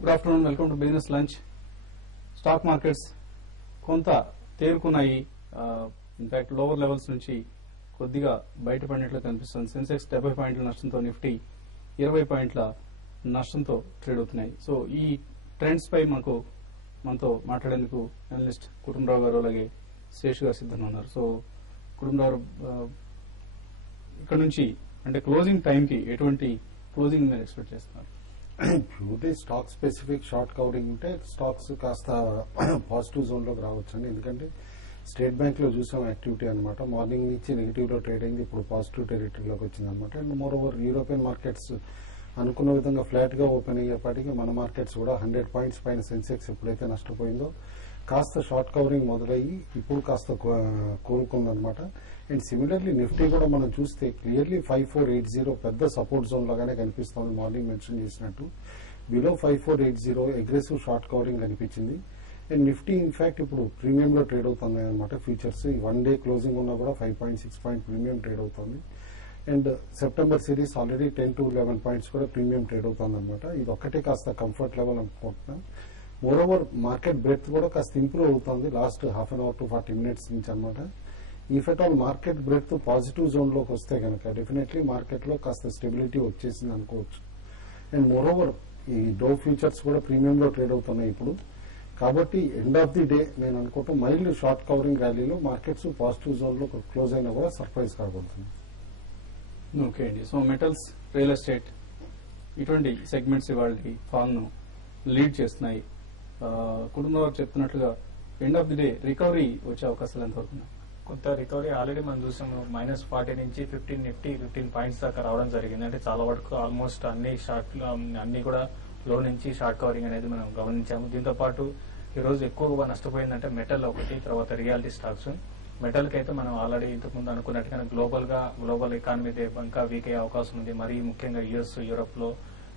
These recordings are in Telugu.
Good afternoon, welcome to business lunch. Stock markets కొంత తేరుకున్నాయి. ఇన్ఫాక్ట్ లోవర్ లెవెల్స్ నుంచి కొద్దిగా బయటపడినట్లు కనిపిస్తుంది. సెన్సెక్స్ 70 పాయింట్ల నష్టంతో, నిఫ్టీ 20 పాయింట్ల నష్టంతో ట్రేడ్ అవుతున్నాయి. సో ఈ ట్రెండ్స్ పై మనతో మాట్లాడేందుకు అనలిస్ట్ కుటుంబరావు గారు అలాగే శేష్ గారు సిద్ధంగా ఉన్నారు. సో కుటుంబరావు, ఇక్కడ నుంచి అంటే క్లోజింగ్ టైంకి ఎటువంటి క్లోజింగ్ మీరు ఎక్స్పెక్ట్ చేస్తున్నారు? Purely stock specific short covering ఉంటే స్టాక్స్ కాస్త పాజిటివ్ జోన్ లోకి రావచ్చండి. ఎందుకంటే స్టేట్ బ్యాంక్ లో చూసాం యాక్టివిటీ అనమాట. మార్నింగ్ నుంచి నెగిటివ్ లో ట్రేడ్ అయింది, ఇప్పుడు పాజిటివ్ టెరిటరీలోకి వచ్చింది అనమాట. And more over European markets అనుకున్న విధంగా ఫ్లాట్ గా ఓపెన్ అయ్యేప్పటికీ మన మార్కెట్స్ కూడా 100 పాయింట్స్ పైన సెన్సెక్స్ ఎప్పుడైతే నష్టపోయిందో కాస్త షార్ట్ కవరింగ్ మొదలయ్యి ఇప్పుడు కాస్త కోలుకుందనమాట. అండ్ సిమిలర్లీ నిఫ్టీ కూడా మనం చూస్తే క్లియర్లీ 5480 పెద్ద సపోర్ట్ జోన్ లాగానే కనిపిస్తోంది. మార్నింగ్ మెన్షన్ చేసినట్టు బిలో 5480 అగ్రెసివ్ షార్ట్ కవరింగ్ కనిపించింది. అండ్ నిఫ్టీ ఇన్ఫాక్ట్ ఇప్పుడు ప్రీమియం లో ట్రేడ్ అవుతున్నాయి అనమాట. ఫ్యూచర్స్ ఈ 1 డే క్లోజింగ్ ఉన్నా కూడా 5.6 పాయింట్ ప్రీమియం ట్రేడ్ అవుతుంది. And September series already 10 to 11 points కూడా ప్రీమియం ట్రేడ్ అవుతుంది అనమాట. ఇది ఒక్కటే కాస్త కంఫర్ట్ లెవెల్ అనుకుంటున్నాం. మోర్ ఓవర్ మార్కెట్ బ్రెత్ కూడా కాస్త ఇంప్రూవ్ అవుతుంది last half an hour to 40 minutes నుంచి అనమాట. If at all market breath positive zone లోకి వస్తే కనుక డెఫినెట్లీ మార్కెట్ లో కాస్త స్టెబిలిటీ వచ్చేసింది అనుకోవచ్చు. అండ్ మోర్ ఓవర్ ఈ డో ఫ్యూచర్స్ కూడా ప్రీమియం లో ట్రేడ్ అవుతున్నాయి ఇప్పుడు. కాబట్టి ఎండ్ ఆఫ్ ది డే నేను అనుకుంటూ మైల్డ్ షార్ట్ కవరింగ్ ర్యాలీలో మార్కెట్స్ పాజిటివ్ జోన్ లో క్లోజ్ అయినా కూడా సర్ప్రైజ్ కాబోతుంది. ఓకే అండి. సో మెటల్స్, రియల్ ఎస్టేట్ ఇటువంటి సెగ్మెంట్స్ ఇవాళ ఫాల్ ను లీడ్ చేస్తున్నాయి. కుటుంబ వారు చెప్తున్నట్లుగా end of the day recovery వచ్చే అవకాశాలు ఎంతవరకు ఉన్నాయి? కొంత రికవరీ ఆల్రెడీ మనం చూసాము. -40 నుంచి 15 నిఫ్టీ 15 పాయింట్స్ దాకా రావడం జరిగింది. అంటే చాలా వరకు ఆల్మోస్ట్ అన్ని కూడా లో నుంచి షార్ట్ కవరింగ్ అనేది మనం గమనించాము. దీంతో పాటు ఈ రోజు ఎక్కువగా నష్టపోయిందంటే మెటల్ ఒకటి, తర్వాత రియాలిటీ స్టాక్స్. మెటల్ కి అయితే మనం ఆల్రెడీ ఇంతకుముందు అనుకున్నట్టుగా గ్లోబల్ ఎకానమీ ఇంకా వీక్ అయ్యే అవకాశం ఉంది. మరీ ముఖ్యంగా యుఎస్, యూరోప్ లో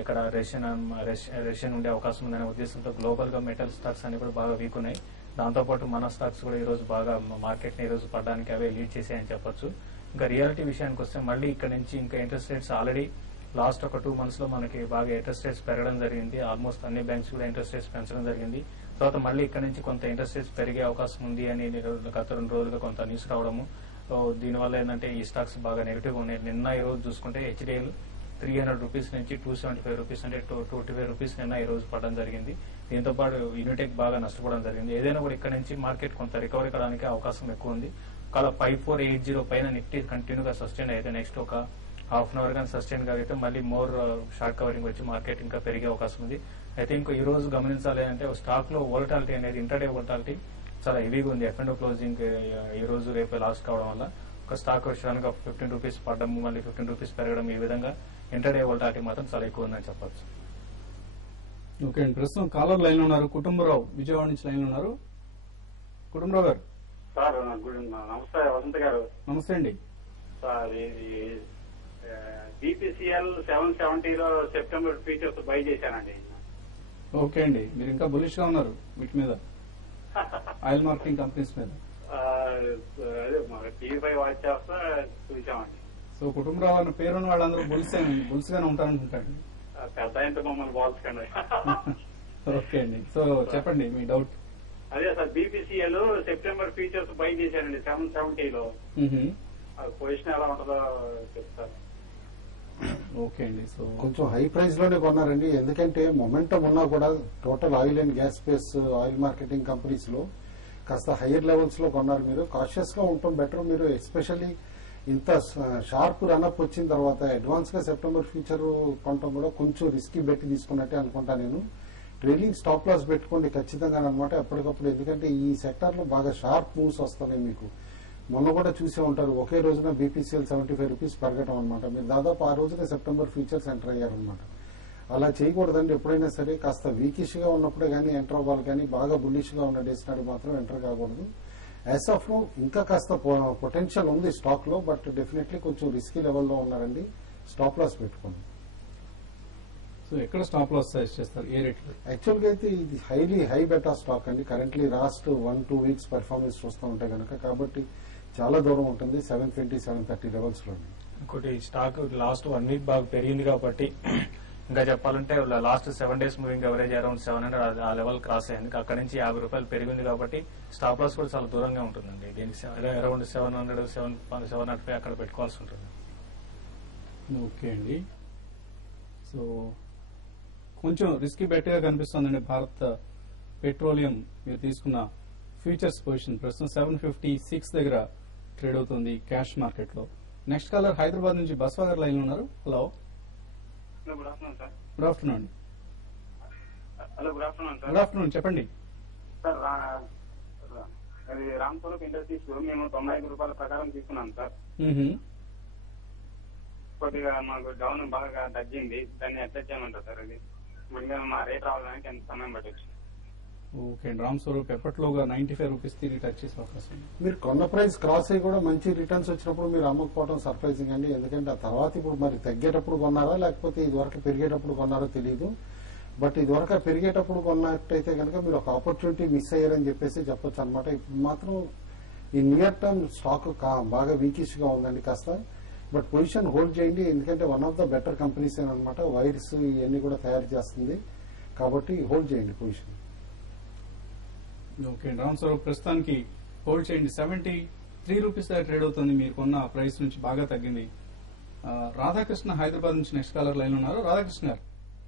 ఇక్కడ రష్యన్ ఉండే అవకాశం ఉందనే ఉద్దేశంతో గ్లోబల్ గా మెటల్ స్టాక్స్ అన్ని కూడా బాగా వీక్ ఉన్నాయి. దాంతోపాటు మన స్టాక్స్ కూడా ఈ రోజు బాగా మార్కెట్ ని ఈ రోజు పడడానికి అవే లీడ్ చేసాయని చెప్పొచ్చు. ఇంకా రియాలిటీ విషయానికి వస్తే మళ్ళీ ఇక్కడ నుంచి ఇంకా ఇంట్రెస్ట్ రేట్స్ ఆల్రెడీ లాస్ట్ ఒక 2 months లో మనకి బాగా ఇంట్రెస్ట్ రేట్స్ పెరగడం జరిగింది. ఆల్మోస్ట్ అన్ని బ్యాంక్స్ కూడా ఇంట్రెస్ట్ రేట్స్ పెంచడం జరిగింది. తర్వాత మళ్ళీ ఇక్కడ నుంచి కొంత ఇంట్రెస్ట్ రేట్స్ పెరిగే అవకాశం ఉంది అని గత 2 రోజులుగా కొంత న్యూస్ రావడము. దీనివల్ల ఏంటంటే ఈ స్టాక్స్ బాగా నెగిటివ్ ఉన్నాయి. నిన్న ఈ రోజు చూసుకుంటే హెచ్డిఎల్ 300 రూపీస్ నుంచి 275 రూపీస్ అంటే 225 రూపీస్ నిన్న ఈ రోజు పడడం జరిగింది. దీంతో పాటు యూనిటెక్ బాగా నష్టపోవడం జరిగింది. ఏదైనా కూడా ఇక్కడ నుంచి మార్కెట్ కొంత రికవరీ కావడానికి అవకాశం ఎక్కువ ఉంది. ఒకవేళ 5480 పైన నిఫ్టీ కంటిన్యూగా సస్టైన్ అయితే నెక్స్ట్ ఒక హాఫ్ అన్ అవర్ కానీ సస్టైన్ అయితే మళ్ళీ మోర్ షార్ట్ కవరింగ్ వచ్చి మార్కెట్ ఇంకా పెరిగే అవకాశం ఉంది. అయితే ఇంకా ఈ రోజు గమనించాలి అంటే స్టాక్ లో వోలటాలిటీ అనేది ఇంటర్డే వోలటాలిటీ చాలా హెవీగా ఉంది. ఎఫ్ అండ్ క్లోజింగ్ ఈ రోజు రేపే లాస్ట్ కావడం వల్ల ఒక స్టాక్ సడన్ గా 15 రూపీస్ పడడం, మళ్ళీ 15 రూపీస్ పెరగడం, ఈ విధంగా ఇంటర్డే వోలటాలిటీ మాత్రం చాలా ఎక్కువ ఉందని చెప్పొచ్చు. ఓకే అండి. ప్రస్తుతం కాలర్ లైన్ లో ఉన్నారు. కుటుంబరావు విజయవాడ నుంచి లైన్ లో ఉన్నారు. కుటుంబరావు గారు. సార్ నమస్తే వసంత్ గారు. నమస్తే అండి. సార్ ఇది బీపీసీఎల్ 770లో సెప్టెంబర్ ఫ్యూచర్స్ బై చేశానండి. ఓకే అండి. మీరు ఇంకా బులిష్ గా ఉన్నారు వీటి మీద, ఆయిల్ మార్కెటింగ్ కంపెనీస్ మీద. అదే టీవీ వాచ్ చేస్తా చూసామండి. సో కుటుంబరావు అన్న పేరున్న వాళ్ళందరూ బుల్స్ గానే ఉంటారనుకుంటారు. పెద్ద ఇంత మమ్మల్ని పోల్చకండి. ఓకే అండి. సో చెప్పండి మీ డౌట్. అదే sir BPCL September futures by చేశానండి 770లో. పొజిషన్ ఎలా ఉంటుందో చెప్తారు. ఓకే అండి. సో కొంచెం హై ప్రైస్ లోనే కొన్నారండి. ఎందుకంటే మొమెంటం ఉన్నా కూడా total oil and gas space oil marketing companies లో కాస్త హైయర్ లెవెల్స్ లో కొన్నారు. మీరు కాషియస్ గా ఉండటం బెటర్. మీరు ఎస్పెషల్లీ ఇంత షార్ప్ రన్అప్ వచ్చిన తర్వాత అడ్వాన్స్ గా సెప్టెంబర్ ఫ్యూచర్ కొనటం కూడా కొంచెం రిస్కీ పెట్టి తీసుకున్నట్టే అనుకుంటా నేను. ట్రైలింగ్ స్టాప్ లాస్ పెట్టుకోండి ఖచ్చితంగా అనమాట ఎప్పటికప్పుడు. ఎందుకంటే ఈ సెక్టర్ లో బాగా షార్ప్ మూవ్స్ వస్తున్నాయి. మీకు మొన్న కూడా చూసే ఉంటారు, ఒకే రోజున బీపీసీఎల్ 75 రూపీస్ పెరగటం అనమాట. మీరు దాదాపు ఆ రోజున సెప్టెంబర్ ఫ్యూచర్స్ ఎంటర్ అయ్యారనమాట. అలా చేయకూడదండి. ఎప్పుడైనా సరే కాస్త వీకిష్ గా ఉన్నప్పుడే కానీ ఎంటర్ అవ్వాలి, కానీ బాగా బుల్లిష్ గా ఉన్న డేస్ నాడు మాత్రం ఎంటర్ కాకూడదు. యాజ్ ఆఫ్ నో ఇంకా కాస్త పొటెన్షియల్ ఉంది స్టాక్ లో, బట్ డెఫినెట్లీ కొంచెం రిస్కీ లెవెల్లో ఉన్నారండి. స్టాప్ లాస్ పెట్టుకోండి. సో ఎక్కడ స్టాప్ లాస్ సజెస్ట్ చేస్తారు? ఏ రేట్? యాక్చువల్ గా అయితే ఇది హై బెటా స్టాక్ అండి. కరెంట్లీ లాస్ట్ 1-2 weeks పెర్ఫార్మెన్స్ చూస్తూ ఉంటే కనుక, కాబట్టి చాలా దూరం ఉంటుంది 720-730 లెవెల్స్ లో. ఇంకోటి స్టాక్ లాస్ట్ 1 week బాగా పెరిగింది కాబట్టి ఇంకా చెప్పాలంటే last 7 days moving average around 700 ఆ లెవెల్ క్రాస్ అయింది. అక్కడ నుంచి ₹50 పెరిగింది కాబట్టి స్టాప్ లాస్ కూడా చాలా దూరంగా ఉంటుందండి. దీనికి అరౌండ్ 700, 705 అక్కడ పెట్టుకోవాల్సి ఉంటుంది. ఓకే అండి. సో కొంచెం రిస్కీ బెట్ గా కనిపిస్తుందండి భారత్ పెట్రోలియం. మీరు తీసుకున్న ఫ్యూచర్స్ పొజిషన్ ప్రస్తుతం 756 దగ్గర ట్రేడ్ అవుతుంది క్యాష్ మార్కెట్ లో. నెక్స్ట్ కాలర్ హైదరాబాద్ నుంచి బస్వా గారు లైన్ లో ఉన్నారు. Hello, good afternoon sir. Good afternoon. Hello, good afternoon sir. Good afternoon, చెప్పండి. సార్ అది రామ్ స్వరూప్ ఇండస్ట్రీస్ మేము ₹95 ప్రకారం తీసుకున్నాం సార్. కొద్దిగా మాకు డౌన్ బాగా తగ్గింది, దాన్ని అడ్జస్ట్ చేయమంటారు సార్. అది ముందుగా మా రేట్ రావడానికి ఎంత సమయం పట్టచ్చు? ఓకే అండి. రామ్ స్వరూప్ ఎప్పట్లోగా ₹95 తిరిగి టచ్ చేసే అవకాశం ఉంది. మీరు కొన్న ప్రైస్ క్రాస్ అయ్యి కూడా మంచి రిటర్న్స్ వచ్చినప్పుడు మీరు అమ్మకపోవడం సర్ప్రైజింగ్ అండి. ఎందుకంటే ఆ తర్వాత ఇప్పుడు మరి తగ్గేటప్పుడు కొన్నారా లేకపోతే ఇదివరకు పెరిగేటప్పుడు కొన్నారో తెలియదు. బట్ ఇదివరకు పెరిగేటప్పుడు కొన్నట్టయితే కనుక మీరు ఒక ఆపర్చునిటీ మిస్ అయ్యారని చెప్పేసి చెప్పొచ్చు అనమాట. ఇప్పుడు మాత్రం ఈ నియర్ టర్మ్ స్టాక్ బాగా వీకిష్ గా ఉందండి కాస్త. బట్ పొజిషన్ హోల్డ్ చేయండి, ఎందుకంటే one of the better companies అనమాట. వైర్స్ ఇవన్నీ కూడా తయారు చేస్తుంది కాబట్టి హోల్డ్ చేయండి పొజిషన్. ఓకే, రామ్ స్వరూప్ ప్రస్తుతానికి హోల్డ్ చేయండి. ₹73 దగ్గర ట్రేడ్ అవుతుంది. మీరు కొన్న ప్రైస్ నుంచి బాగా తగ్గింది. రాధాకృష్ణ హైదరాబాద్ నుంచి నెక్స్ట్ కాలర్ లైన్ ఉన్నారు. రాధాకృష్ణ గారు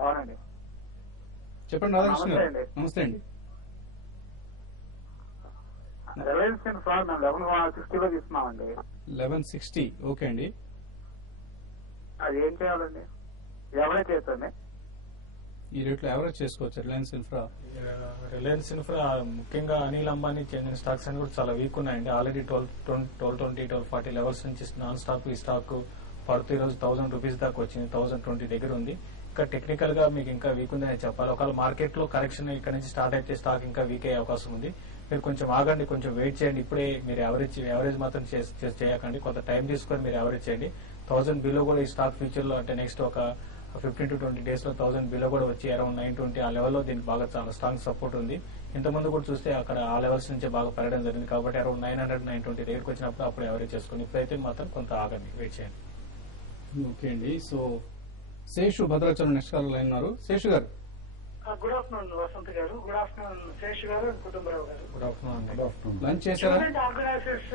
అవునండి, చెప్పండి. రాధాకృష్ణ గారు నమస్తే అండి. రిలయన్స్ ఇన్ఫ్రా మేము 1160 తీసుకున్నామండి. 1160, ఓకే అండి. అది ఏం చేయాలండి? ఎవరైతే చేస్తుంది ఈ రేట్లో యావరేజ్ చేసుకోవచ్చు రిలయన్స్ ఇన్ఫ్రా. రిలయన్స్ ఇన్ఫ్రా ముఖ్యంగా అనిల్ అంబానీ చెందిన స్టాక్స్ అని కూడా చాలా వీక్ ఉన్నాయండి. ఆల్రెడీ 1220, 1240 లెవెల్స్ నుంచి నాన్ స్టాప్ ఈ స్టాక్ పడుతూ ఈ రోజు ₹1000 దాకా వచ్చింది. 1020 దగ్గర ఉంది. ఇంకా టెక్నికల్ గా మీకు ఇంకా వీక్ ఉందని చెప్పాలి. ఒకవేళ మార్కెట్ లో కరెక్షన్ ఇక్కడ నుంచి స్టార్ట్ అయితే స్టాక్ ఇంకా వీక్ అయ్యే అవకాశం ఉంది. మీరు కొంచెం ఆగండి, కొంచెం వెయిట్ చేయండి. ఇప్పుడే మీరు యావరేజ్ మాత్రం చేయకండి. కొంత టైం తీసుకొని మీరు యావరేజ్ చేయండి. 1000 బిలో కూడా ఈ స్టాక్ ఫ్యూచర్ లో అంటే నెక్స్ట్ ఒక 15 to 20 days లో 1000 బిలో కూడా వచ్చి అరౌండ్ 920 ఆ లెవెల్లో దీనికి బాగా చాలా స్ట్రాంగ్ సపోర్ట్ ఉంది. ఇంతకుముందు కూడా చూస్తే అక్కడ ఆ లెవెల్స్ నుంచే బాగా పెరగడం జరిగింది కాబట్టి అరౌండ్ 900, 920 దగ్గరికి వచ్చినప్పుడు అప్పుడు ఎవరేజ్ చేసుకోండి. ఇప్పుడైతే మాత్రం కొంత ఆగండి, వెయిట్ చేయండి. ఓకే అండి. So Seshu Bhadrachalam next caller line ఉన్నారు. శేషు గారు గుడ్ ఆఫ్టర్నూన్ వసంత్ గారు. గుడ్ ఆఫ్టర్నూన్ శేష్ గారు, కుటుంబరావు గారు. గుడ్ ఆఫ్టర్నూన్ అండి. Good afternoon. లంచ్ చేశారా? Student organisers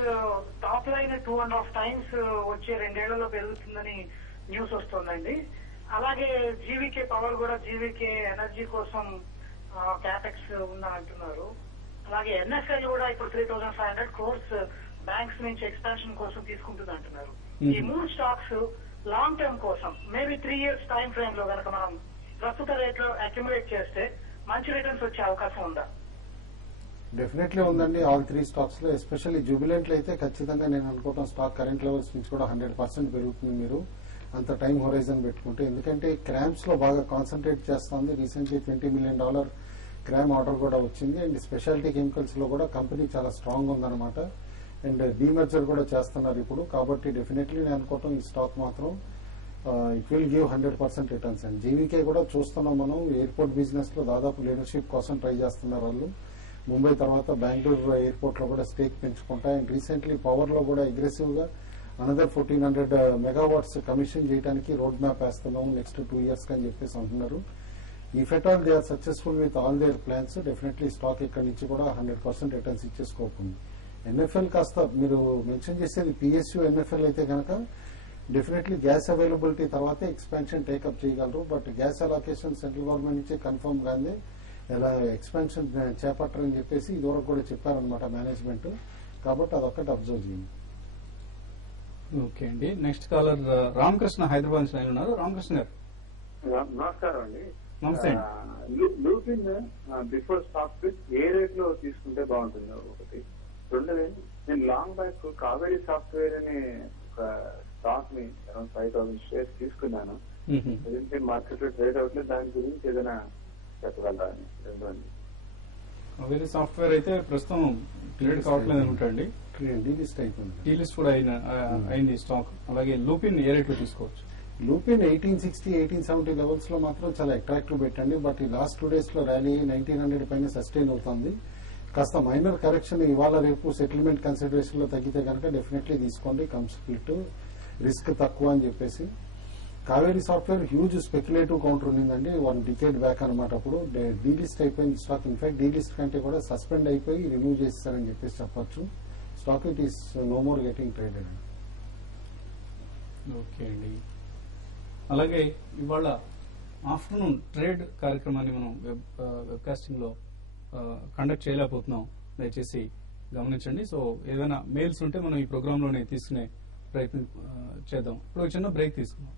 top line 2.5 times వచ్చే 2 ఏళ్లలో పెరుగుతుందని న్యూస్ వస్తుందండి. అలాగే జీవీకే పవర్ కూడా జీవీకే ఎనర్జీ కోసం క్యాపెక్స్ ఉందని అంటున్నారు. అలాగే ఎన్ఎస్ఎల్ కూడా ఇప్పుడు 3,500 crores బ్యాంక్స్ నుంచి ఎక్స్పాన్షన్ కోసం తీసుకుంటుంది అంటున్నారు. ఈ 3 స్టాక్స్ లాంగ్ టర్మ్ కోసం మేబీ 3 years టైం ఫ్రేమ్ లో కనుక మనం ప్రస్తుత రేట్ లో అక్యుములేట్ చేస్తే మంచి రిటర్న్స్ వచ్చే అవకాశం ఉందా? డెఫినెట్లీ ఉందండి. ఆల్ 3 స్టాక్స్ లో ఎస్పెషల్లీ జూబిలెంట్ లో అయితే ఖచ్చితంగా నేను అనుకుంటాం స్టాక్ కరెంట్ లెవెల్స్ నుంచి కూడా 100% పెరుగుతుంది మీరు అంత టైం హొరైజన్ పెట్టుకుంటే. ఎందుకంటే క్రామ్స్ లో బాగా కాన్సన్ట్రేట్ చేస్తుంది. రీసెంట్లీ $20 million క్రామ్ ఆర్డర్ కూడా వచ్చింది. అండ్ స్పెషాలిటీ కెమికల్స్ లో కూడా కంపెనీ చాలా స్ట్రాంగ్ ఉందన్నమాట. అండ్ డీమర్జర్ కూడా చేస్తున్నారు ఇప్పుడు. కాబట్టి డెఫినెట్లీ నేను అనుకోవటం ఈ స్టాక్ మాత్రం it will give 100% returns. And GVK కూడా చూస్తున్నాం మనం ఎయిర్పోర్ట్ బిజినెస్ లో దాదాపు లీడర్షిప్ కోసం ట్రై చేస్తున్నారు వాళ్ళు. ముంబై తర్వాత బెంగళూరు ఎయిర్పోర్ట్ లో కూడా స్టేక్ పెంచుకుంటా. అండ్ రీసెంట్లీ పవర్ లో కూడా అగ్రెసివ్ గా అనదర్ 1400 megawatts కమిషన్ చేయడానికి రోడ్ మ్యాప్ వేస్తున్నాం నెక్స్ట్ 2 years అని చెప్పేసి అంటున్నారు. If at all they are successful with all their plans definitely stock ఇక్కడ నుంచి కూడా 100% రిటర్న్స్ ఇచ్చే స్కోప్ ఉంది. ఎన్ఎఫ్ఎల్ కాస్త మీరు మెన్షన్ చేసేది పిఎస్యూ ఎన్ఎఫ్ఎల్ అయితే కనుక డెఫినెట్లీ గ్యాస్ అవైలబిలిటీ తర్వాత ఎక్స్పాన్షన్ టేకప్ చేయగలరు. But gas allocation central government నుంచే కన్ఫర్మ్ గానే ఎలా ఎక్స్పాన్షన్ చేపట్టరని చెప్పేసి ఇదివరకు కూడా చెప్పారనమాట మేనేజ్మెంట్. కాబట్టి అదొక్కటి అబ్జర్వ్ చేయండి. ఓకే అండి. నెక్స్ట్ కాలర్ రామకృష్ణ హైదరాబాద్ నుంచి లైన్ ఉన్నారు. రామకృష్ణ గారు నమస్కారం అండి. నమస్తే అండి. లూపిన్ బిఫోర్ స్టాక్ ఏ రేట్ లో తీసుకుంటే బాగుంటుంది? ఒకటి. రెండోది, నేను లాంగ్ బ్యాక్ కావేరీ సాఫ్ట్వేర్ అనే ఒక స్టాక్ ని అరౌండ్ 5,000 shares తీసుకున్నాను. మార్కెట్ లో ట్రేడ్ అవుతుంది. దాని గురించి ఏదైనా చెప్పగలరా అని. రెండోది, కావేరీ సాఫ్ట్వేర్ అయితే ప్రస్తుతం క్లియర్ కావట్లేదు అనుకుంటండి. డీలిస్ట్ అయిపోయింది. డీలిస్ట్ కూడా అయింది స్టాక్. అలాగే లూపిన్ ఏ రేట్ లో తీసుకోవచ్చు? లూపిన్ 1860, 1870 లెవెల్స్ లో మాత్రం చాలా అట్రాక్టివ్ పెట్టండి. బట్ ఈ లాస్ట్ 2 days లో ర్యాలీ 1900 పైన సస్టైన్ అవుతుంది. కాస్త మైనర్ కరెక్షన్ ఇవాళ రేపు సెటిల్మెంట్ కన్సిడరేషన్ లో తగ్గితే కనుక డెఫినెట్లీ తీసుకోండి. కంప్లీట్ రిస్క్ తక్కువ అని చెప్పేసి. Kaveri software huge speculative counter ఉండిందండి 1 డికేడ్ బ్యాక్ అనమాట. అప్పుడు డీలిస్ట్ అయిపోయింది స్టాక్. ఇన్ఫాక్ట్ డీలిస్ట్ కంటే కూడా సస్పెండ్ అయిపోయి రిమూవ్ చేస్తారని చెప్పేసి చెప్పొచ్చు. Stock it is no more getting traded అండి. ఓకే అండి. అలాగే ఇవాళ ఆఫ్టర్నూన్ ట్రేడ్ కార్యక్రమాన్ని మనం వెబ్కాస్టింగ్ లో కండక్ట్ చేయలేకపోతున్నాం, దయచేసి గమనించండి. సో ఏదైనా మెయిల్స్ ఉంటే మనం ఈ ప్రోగ్రామ్ లోనే తీసుకునే ప్రయత్నం చేద్దాం. ఇప్పుడు చిన్న బ్రేక్ తీసుకుందాం.